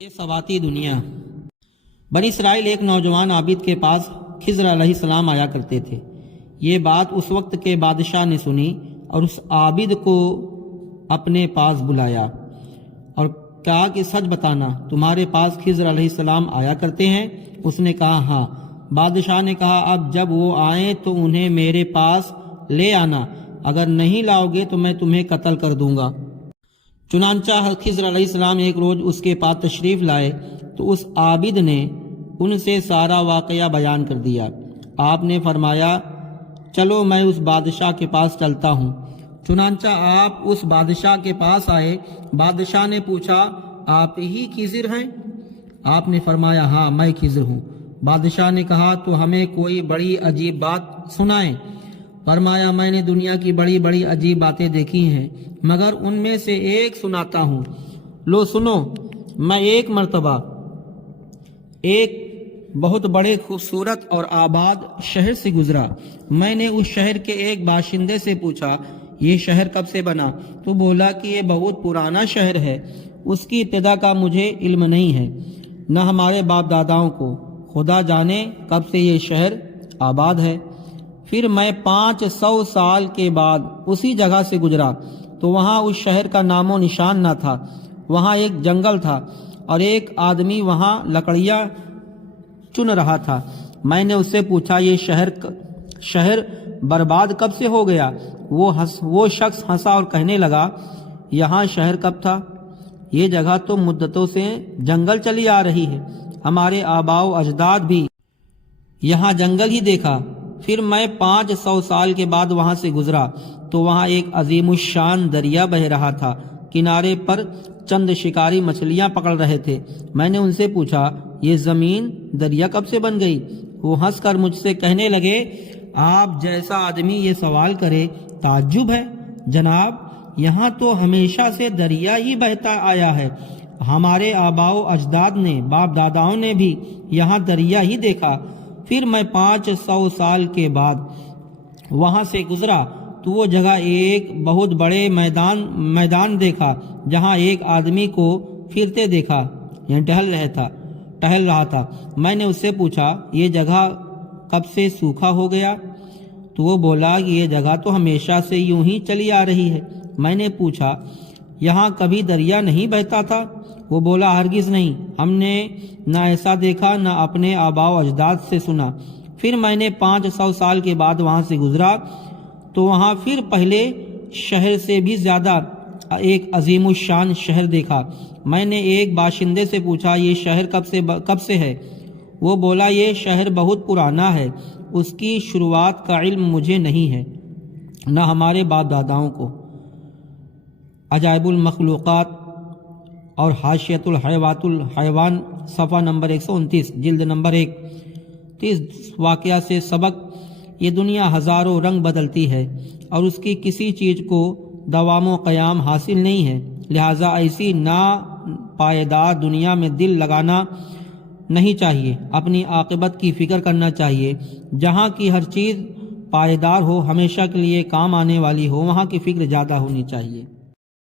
یہ سواتی دنیا۔ بنی اسرائیل ایک نوجوان عابد کے پاس خضر علیہ السلام آیا کرتے تھے۔ یہ بات اس وقت کے بادشاہ نے سنی اور اس عابد کو اپنے پاس بلایا اور کہا کہ سچ بتانا، تمہارے پاس خضر علیہ السلام آیا کرتے ہیں؟ اس نے کہا ہاں۔ بادشاہ نے کہا اب جب وہ آئیں تو انہیں میرے پاس لے آنا، اگر نہیں لاؤ گے تو میں تمہیں قتل کر دوں گا۔ چنانچہ خضر علیہ السلام ایک روز اس کے پاس تشریف لائے تو اس عابد نے ان سے سارا واقعہ بیان کر دیا۔ آپ نے فرمایا چلو میں اس بادشاہ کے پاس چلتا ہوں۔ چنانچہ آپ اس بادشاہ کے پاس آئے۔ بادشاہ نے پوچھا آپ ہی خضر ہیں؟ آپ نے فرمایا ہاں میں خضر ہوں۔ بادشاہ نے کہا تو ہمیں کوئی بڑی عجیب بات سنائیں۔ فرمایا میں نے دنیا کی بڑی بڑی عجیب باتیں دیکھی ہیں، مگر ان میں سے ایک سناتا ہوں، لو سنو۔ میں ایک مرتبہ ایک بہت بڑے خوبصورت اور آباد شہر سے گزرا۔ میں نے اس شہر کے ایک باشندے سے پوچھا یہ شہر کب سے بنا؟ تو بولا کہ یہ بہت پرانا شہر ہے، اس کی ابتدا کا مجھے علم نہیں ہے، نہ ہمارے باپ داداؤں کو، خدا جانے کب سے یہ شہر آباد ہے۔ پھر میں 500 سال کے بعد اسی جگہ سے گزرا تو وہاں اس شہر کا نام و نشان نہ تھا۔ وہاں ایک جنگل تھا اور ایک آدمی وہاں لکڑیاں چن رہا تھا۔ میں نے اس سے پوچھا یہ شہر برباد کب سے ہو گیا؟ وہ شخص ہنسا اور کہنے لگا یہاں شہر کب تھا؟ یہ جگہ تو مدتوں سے جنگل چلی آ رہی ہے، ہمارے آباء و اجداد بھی یہاں جنگل ہی دیکھا۔ پھر میں 500 سال کے بعد وہاں سے گزرا تو وہاں ایک عظیم الشان دریا بہہ رہا تھا، کنارے پر چند شکاری مچھلیاں پکڑ رہے تھے۔ میں نے ان سے پوچھا یہ زمین دریا کب سے بن گئی؟ وہ ہنس کر مجھ سے کہنے لگے آپ جیسا آدمی یہ سوال کرے تعجب ہے جناب، یہاں تو ہمیشہ سے دریا ہی بہتا آیا ہے، ہمارے آباء و اجداد نے، باپ داداؤں نے بھی یہاں دریا ہی دیکھا۔ پھر میں 500 سال کے بعد وہاں سے گزرا تو وہ جگہ ایک بہت بڑے میدان دیکھا جہاں ایک آدمی کو پھرتے دیکھا، یعنی ٹہل رہا تھا۔ میں نے اس سے پوچھا یہ جگہ کب سے سوکھا ہو گیا؟ تو وہ بولا کہ یہ جگہ تو ہمیشہ سے یوں ہی چلی آ رہی ہے۔ میں نے پوچھا یہاں کبھی دریا نہیں بہتا تھا؟ وہ بولا ہرگز نہیں، ہم نے نہ ایسا دیکھا نہ اپنے آباء و اجداد سے سنا۔ پھر میں نے 500 سال کے بعد وہاں سے گزرا تو وہاں پھر پہلے شہر سے بھی زیادہ ایک عظیم الشان شہر دیکھا۔ میں نے ایک باشندے سے پوچھا یہ شہر کب سے ہے؟ وہ بولا یہ شہر بہت پرانا ہے، اس کی شروعات کا علم مجھے نہیں ہے، نہ ہمارے باپ داداؤں کو۔ عجائب المخلوقات اور حاشیۃ الحیوات الحیوان صفحہ نمبر 129 جلد نمبر 1۔ اس واقعہ سے سبق یہ دنیا ہزاروں رنگ بدلتی ہے اور اس کی کسی چیز کو دوام و قیام حاصل نہیں ہے، لہٰذا ایسی نا پائیدار دنیا میں دل لگانا نہیں چاہیے، اپنی عاقبت کی فکر کرنا چاہیے۔ جہاں کی ہر چیز پائیدار ہو، ہمیشہ کے لیے کام آنے والی ہو، وہاں کی فکر زیادہ ہونی چاہیے۔